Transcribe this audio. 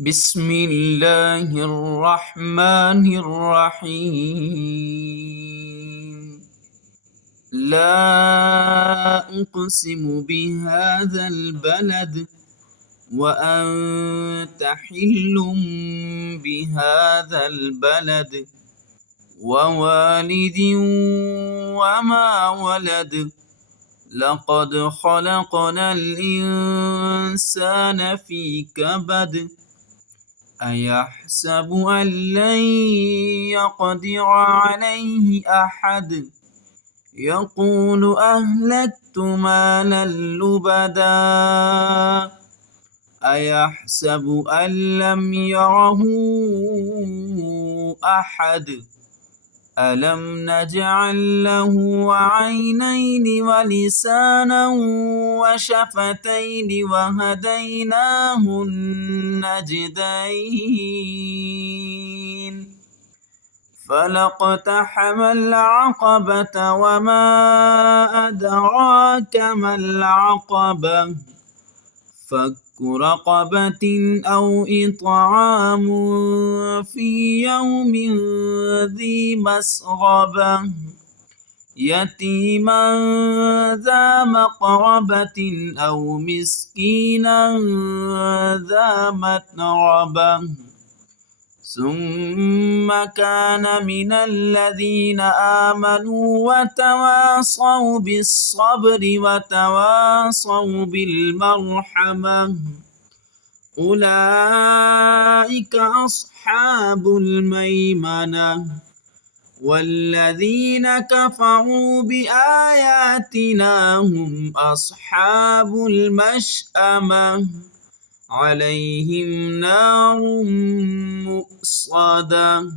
بسم الله الرحمن الرحيم. لا أقسم بهذا البلد وأنت حل بهذا البلد ووالد وما ولد لقد خلقنا الإنسان في كبد أيحسب أن لن يقدر عليه أحد يقول أهلكت مالا لبدا أيحسب أن لم يره أحد ألم نجعل له عينين ولسانا وشفتين وهديناه النجدين فلاقتحم العقبة وما أدراك ما العقبة فك رقبة أو إطعام في يوم ذي مسغبة يتيما ذا مقربة أو مسكينا ذا متربة ثم كان من الذين آمنوا وتواصوا بالصبر وتواصوا بالمرحمة أولئك أصحاب الميمنة والذين كفروا بآياتنا هم أصحاب المشأمة عليهم نار مؤصدة